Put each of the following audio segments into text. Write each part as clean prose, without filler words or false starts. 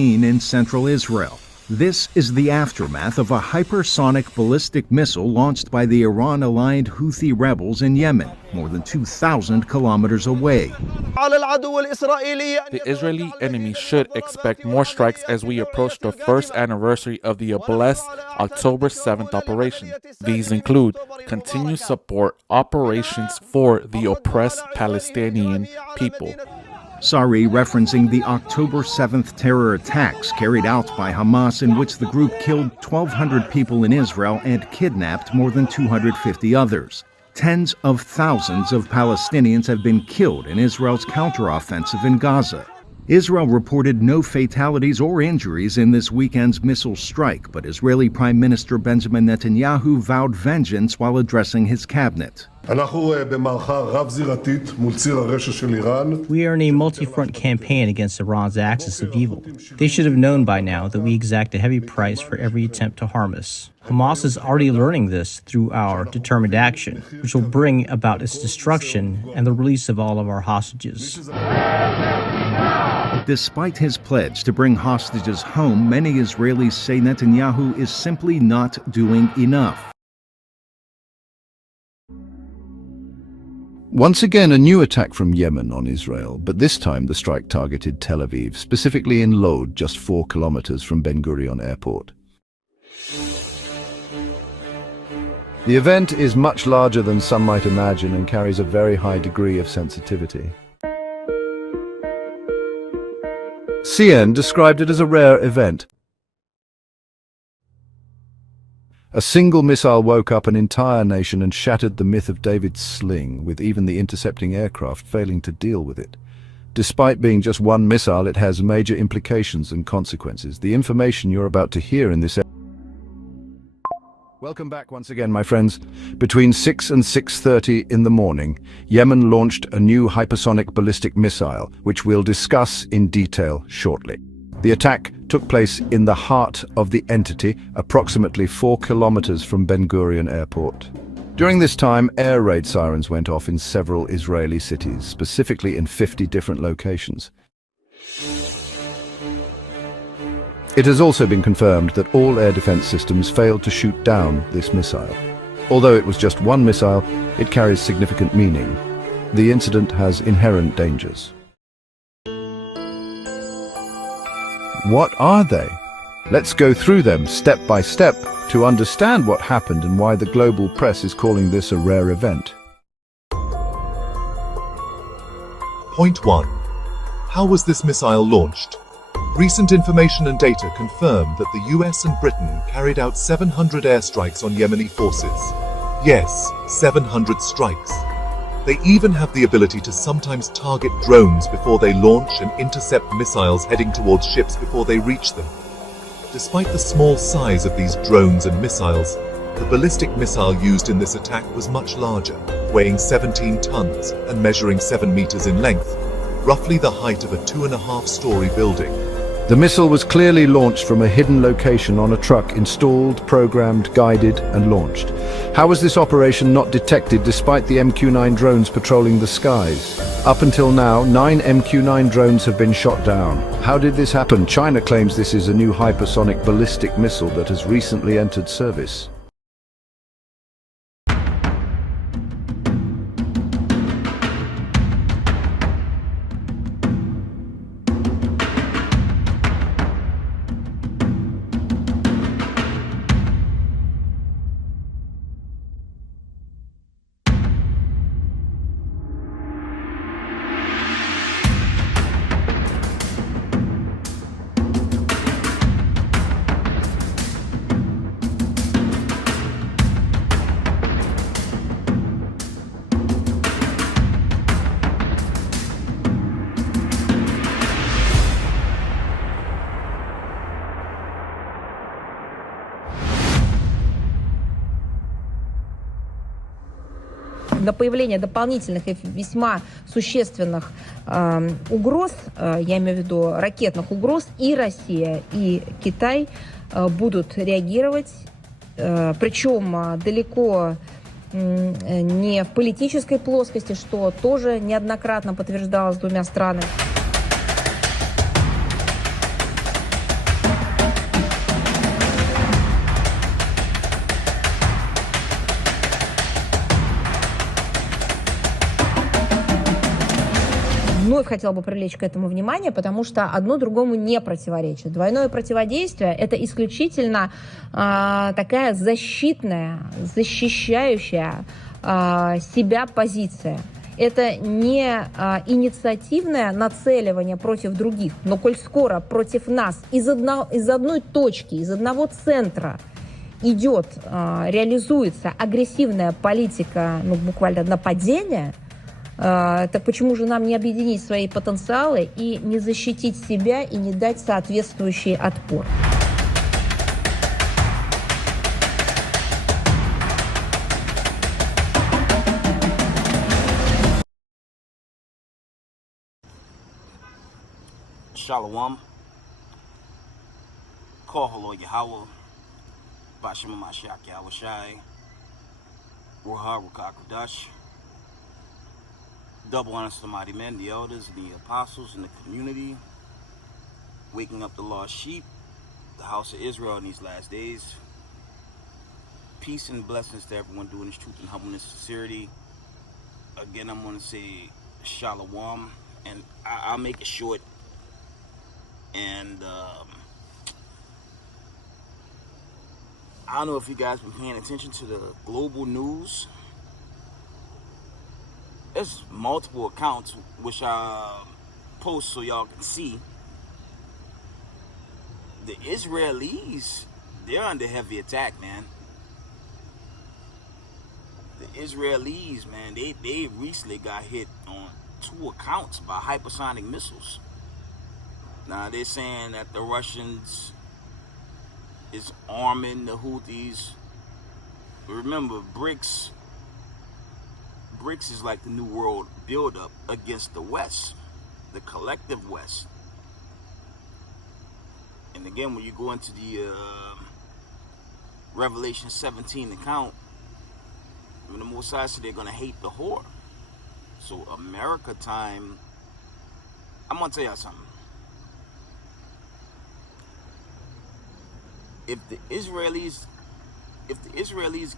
in central Israel. This is the aftermath of a hypersonic ballistic missile launched by the Iran-aligned Houthi rebels in Yemen, more than 2,000 kilometers away. The Israeli enemy should expect more strikes as we approach the first anniversary of the blessed October 7th operation. These include continued support operations for the oppressed Palestinian people. Sari referencing the October 7th terror attacks carried out by Hamas, in which the group killed 1,200 people in Israel and kidnapped more than 250 others. Tens of thousands of Palestinians have been killed in Israel's counteroffensive in Gaza. Israel reported no fatalities or injuries in this weekend's missile strike, but Israeli Prime Minister Benjamin Netanyahu vowed vengeance while addressing his cabinet. We are in a multi-front campaign against Iran's axis of evil. They should have known by now that we exact a heavy price for every attempt to harm us. Hamas is already learning this through our determined action, which will bring about its destruction and the release of all of our hostages. Despite his pledge to bring hostages home, many Israelis say Netanyahu is simply not doing enough. Once again, a new attack from Yemen on Israel, but this time the strike targeted Tel Aviv, specifically in Lod, just 4 kilometers from Ben Gurion Airport. The event is much larger than some might imagine and carries a very high degree of sensitivity. CNN described it as a rare event. A single missile woke up an entire nation and shattered the myth of David's sling, with even the intercepting aircraft failing to deal with it. Despite being just one missile, it has major implications and consequences. The information you're about to hear in this episode. Welcome back once again, my friends. Between 6 and 6:30 in the morning, Yemen launched a new hypersonic ballistic missile, which we'll discuss in detail shortly. The attack took place in the heart of the entity, approximately 4 kilometers from Ben Gurion Airport. During this time, air raid sirens went off in several Israeli cities, specifically in 50 different locations. It has also been confirmed that all air defense systems failed to shoot down this missile. Although it was just one missile, it carries significant meaning. The incident has inherent dangers. What are they? Let's go through them step by step to understand what happened and why the global press is calling this a rare event. Point 1. How was this missile launched? Recent information and data confirm that the US and Britain carried out 700 airstrikes on Yemeni forces. Yes, 700 strikes. They even have the ability to sometimes target drones before they launch and intercept missiles heading towards ships before they reach them. Despite the small size of these drones and missiles, the ballistic missile used in this attack was much larger, weighing 17 tons and measuring 7 meters in length, roughly the height of a 2.5-story building. The missile was clearly launched from a hidden location on a truck, installed, programmed, guided, and launched. How was this operation not detected despite the MQ-9 drones patrolling the skies? Up until now, 9 MQ-9 drones have been shot down. How did this happen? China claims this is a new hypersonic ballistic missile that has recently entered service. До появления дополнительных и весьма существенных угроз, я имею в виду ракетных угроз, и Россия, и Китай будут реагировать, причем далеко не в политической плоскости, что тоже неоднократно подтверждалось двумя странами. вновь хотела бы привлечь к этому внимание, потому что одно другому не противоречит. Двойное противодействие – это исключительно такая защитная, защищающая себя позиция. Это не инициативное нацеливание против других, но коль скоро против нас из одной точки, из одного центра идет, реализуется агрессивная политика, ну, буквально нападения, так почему же нам не объединить свои потенциалы и не защитить себя и не дать соответствующий отпор? Shalom. Kohalo Yahweh. Bashima Mashiach Yahushai. Ruha Rukakudash. Double honors to the mighty men, the elders, and the apostles in the community. Waking up the lost sheep, the house of Israel in these last days. Peace and blessings to everyone doing this truth and humbleness and sincerity. Again, I'm going to say Shalom, and I'll make it short. And I don't know if you guys been paying attention to the global news. There's multiple accounts which I post so y'all can see. The Israelis, they're under heavy attack, man. The Israelis, man, they recently got hit on 2 accounts by hypersonic missiles. Now they're saying that the Russians is arming the Houthis. Remember, BRICS is like the new world build-up against the West, the collective West. And again, when you go into the Revelation 17 account, when the Mosai said they're going to hate the whore. So America time, I'm going to tell y'all something. If the Israelis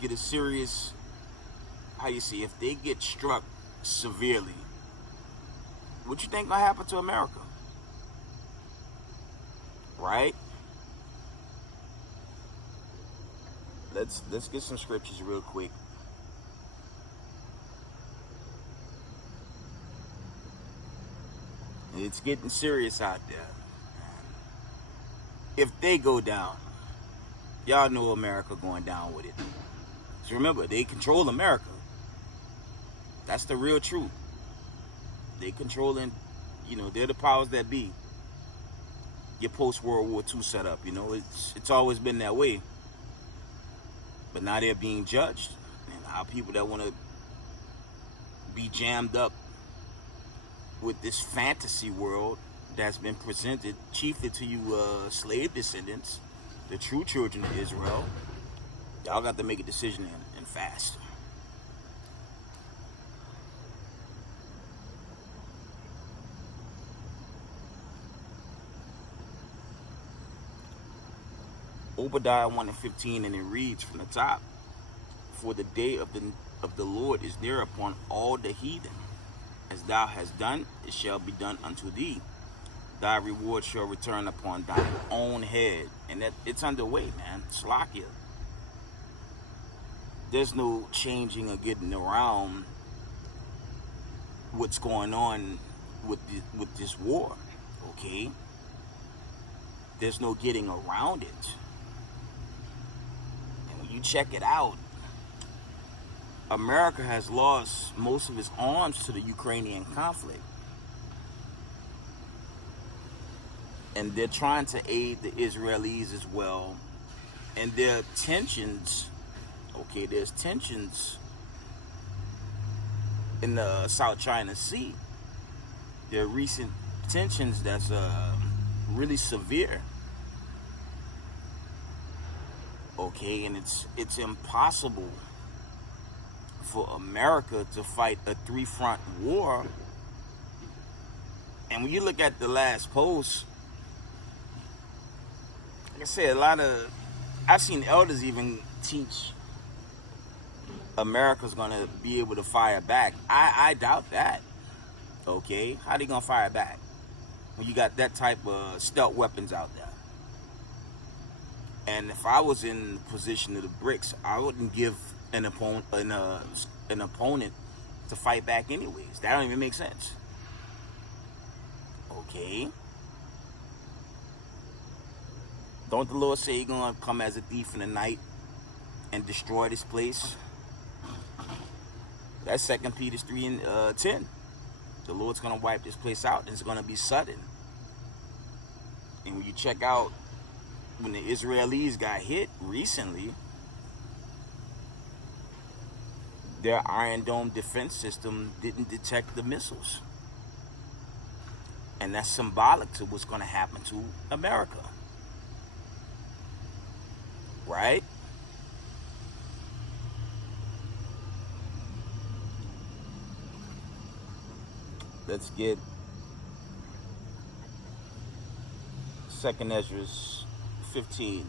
get a serious, if they get struck severely, what you think gonna happen to America? Right? Let's get some scriptures real quick. It's getting serious out there. If they go down, y'all know America going down with it. So remember, they control America. That's the real truth. They controlling, they're the powers that be. Your post-World War II setup, it's always been that way. But now they're being judged. And our people that want to be jammed up with this fantasy world that's been presented chiefly to you slave descendants, the true children of Israel, y'all got to make a decision and fast. Obadiah 1:15, and it reads from the top, "For the day of the Lord is there upon all the heathen. As thou hast done, it shall be done unto thee. Thy reward shall return upon thine own head." And that it's underway, man. Slakia. There's no changing or getting around what's going on with this war, okay? There's no getting around it. And when you check it out, America has lost most of its arms to the Ukrainian conflict. And they're trying to aid the Israelis as well. And there are tensions, there's tensions in the South China Sea. There are recent tensions that's really severe. And it's impossible for America to fight a 3-front war. And when you look at the last post, like I said, I've seen elders even teach America's gonna be able to fire back. I doubt that. Okay, how they gonna fire back when you got that type of stealth weapons out there? And if I was in the position of the BRICS, I wouldn't give an opponent to fight back anyways. That don't even make sense. Okay. Don't the Lord say He's gonna come as a thief in the night and destroy this place? That's 2 Peter 3 and 10. The Lord's gonna wipe this place out, and it's gonna be sudden. And when you check out when the Israelis got hit recently, their Iron Dome defense system didn't detect the missiles. And that's symbolic to what's gonna happen to America. Right? Let's get 2nd Ezra 15.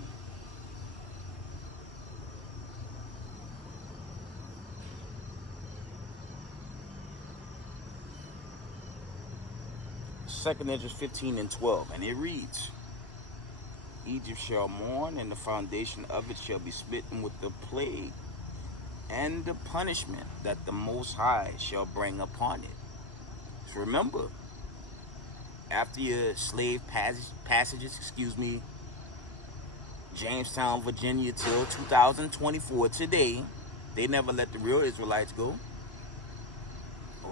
Second Ezra 15 and 12, and it reads, Egypt shall mourn, and the foundation of it shall be smitten with the plague and the punishment that the Most High shall bring upon it. So remember, after your slave passages, Jamestown, Virginia, till 2024, today, they never let the real Israelites go.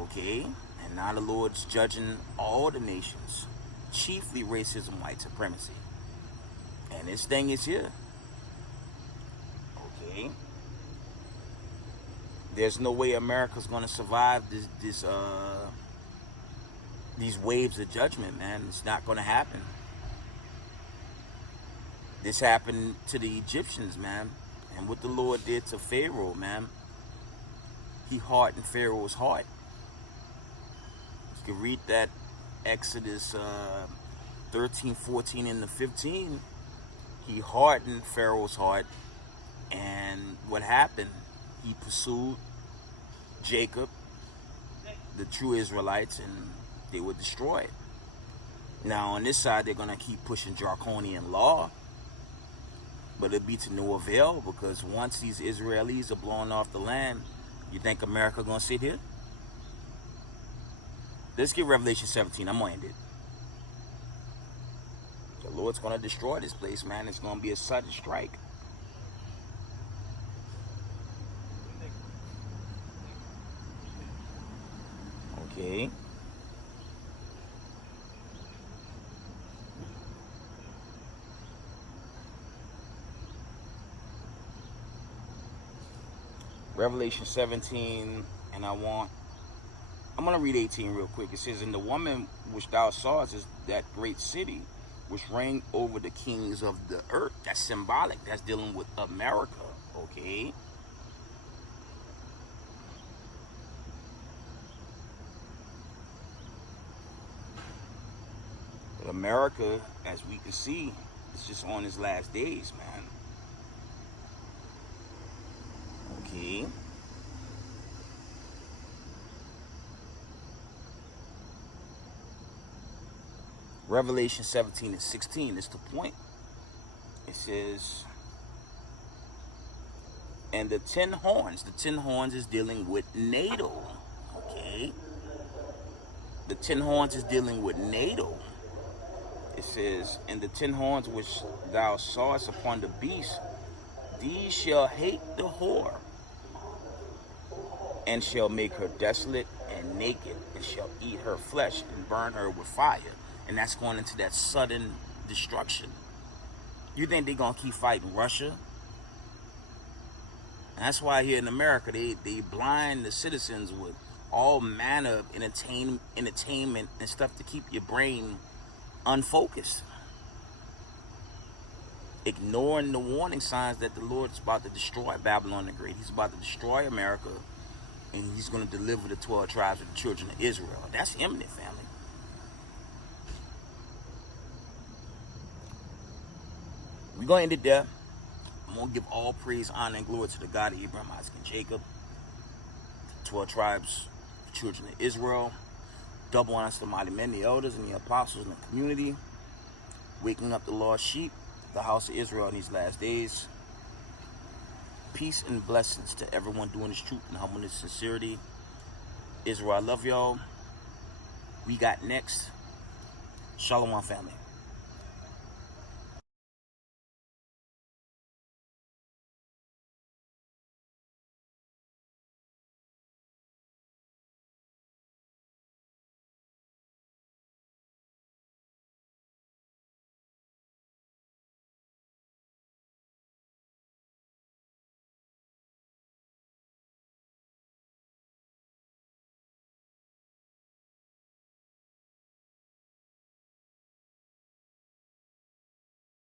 Okay, and now the Lord's judging all the nations, chiefly racism, white supremacy. And this thing is here. Okay. There's no way America's gonna survive these waves of judgment, man. It's not gonna happen. This happened to the Egyptians, man. And what the Lord did to Pharaoh, man, He hardened Pharaoh's heart. You can read that Exodus 13, 14, and the 15. He hardened Pharaoh's heart, and what happened? He pursued Jacob, the true Israelites, and they were destroyed. Now on this side, they're gonna keep pushing draconian law, but it'll be to no avail, because once these Israelis are blown off the land, you think America gonna sit here? Let's get Revelation 17. I'm gonna end it. The Lord's gonna destroy this place, man. It's gonna be a sudden strike. Okay. Revelation 17, and I'm going to read 18 real quick. It says, And the woman which thou sawest is that great city, which reigned over the kings of the earth. That's symbolic. That's dealing with America, okay? But America, as we can see, is just on his last days, man. Okay. Revelation 17 and 16 is the point. It says, and the 10 horns is dealing with NATO. Okay. The 10 horns is dealing with NATO. It says, and the 10 horns which thou sawest upon the beast, these shall hate the whore, and shall make her desolate and naked, and shall eat her flesh and burn her with fire. And that's going into that sudden destruction. You think they're going to keep fighting Russia? And that's why here in America, they blind the citizens with all manner of entertainment and stuff to keep your brain unfocused. Ignoring the warning signs that the Lord's about to destroy Babylon the Great. He's about to destroy America, and He's going to deliver the 12 tribes of the children of Israel. That's imminent, family. We're going to end it there. I'm going to give all praise, honor, and glory to the God of Abraham, Isaac, and Jacob, the 12 tribes, the children of Israel. Double honors to mighty men, the elders, and the apostles in the community. Waking up the lost sheep, the house of Israel in these last days. Peace and blessings to everyone doing this truth and humbleness, sincerity. Israel, I love y'all. We got next. Shalom, family.